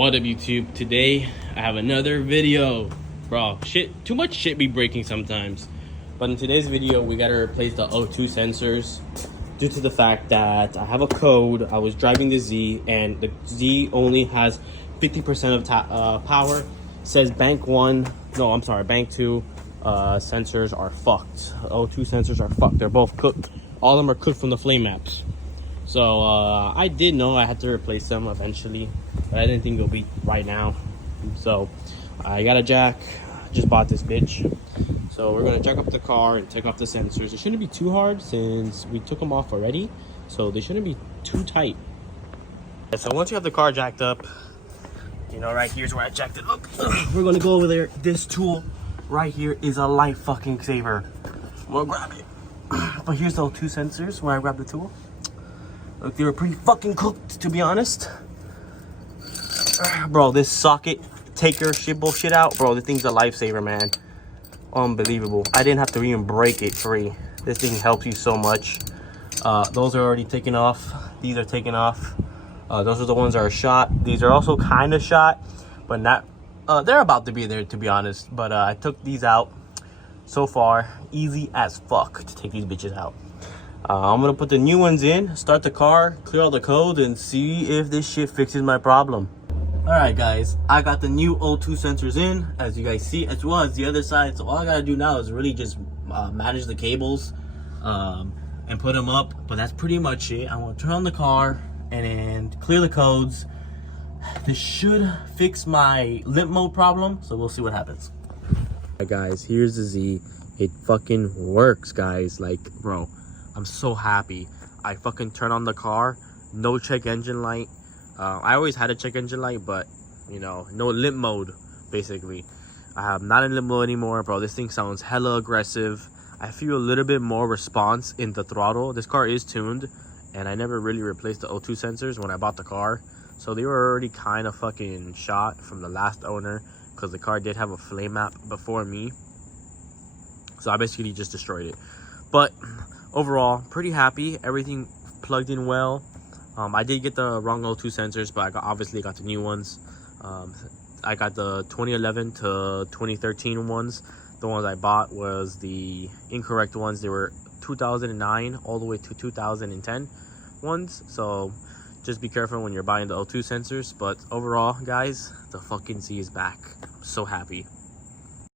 What up YouTube? Today I have another video. Bro, too much shit be breaking sometimes. But in today's video we gotta replace the O2 sensors due to the fact that I have a code. I was driving the Z and the Z only has 50% of power. It says bank 2 sensors are fucked. O2 sensors are fucked. They're both cooked. All of them are cooked from the flame maps. So I did know I had to replace them eventually, but I didn't think it'll be right now. So I got a jack, just bought this bitch. So we're gonna jack up the car and take off the sensors. It shouldn't be too hard since we took them off already, so they shouldn't be too tight. So once you have the car jacked up, you know, right here's where I jacked it up. We're gonna go over there. This tool right here is a life fucking saver. I'm gonna grab it. But here's the 2 sensors where I grabbed the tool. Look, they were pretty fucking cooked, to be honest. Bro, this socket taker shit bullshit out. Bro, this thing's a lifesaver, man. Unbelievable. I didn't have to even break it free. This thing helps you so much. Those are already taken off. These are taken off. Those are the ones that are shot. These are also kind of shot, but not. They're about to be there, to be honest. But I took these out. So far, easy as fuck to take these bitches out. I'm gonna put the new ones in, start the car, clear all the codes, and see if this shit fixes my problem. Alright guys, I got the new O2 sensors in, as you guys see, as well as the other side. So all I gotta do now is really just manage the cables and put them up. But that's pretty much it. I'm gonna turn on the car and then clear the codes. This should fix my limp mode problem, so we'll see what happens. Alright guys, here's the Z. It fucking works, guys. Like, bro, I'm so happy. I fucking turn on the car, no check engine light. I always had a check engine light, but you know, no limp mode basically. I have not in limp mode anymore, bro. This thing sounds hella aggressive. I feel a little bit more response in the throttle. This car is tuned, and I never really replaced the O2 sensors when I bought the car, so they were already kind of fucking shot from the last owner, because the car did have a flame map before me, so I basically just destroyed it. But overall, pretty happy. Everything plugged in well. I did get the wrong O2 sensors, but I obviously got the new ones. I got the 2011 to 2013 ones. The ones I bought was the incorrect ones. They were 2009 all the way to 2010 ones. So just be careful when you're buying the O2 sensors. But overall, guys, the fucking Z is back. I'm so happy.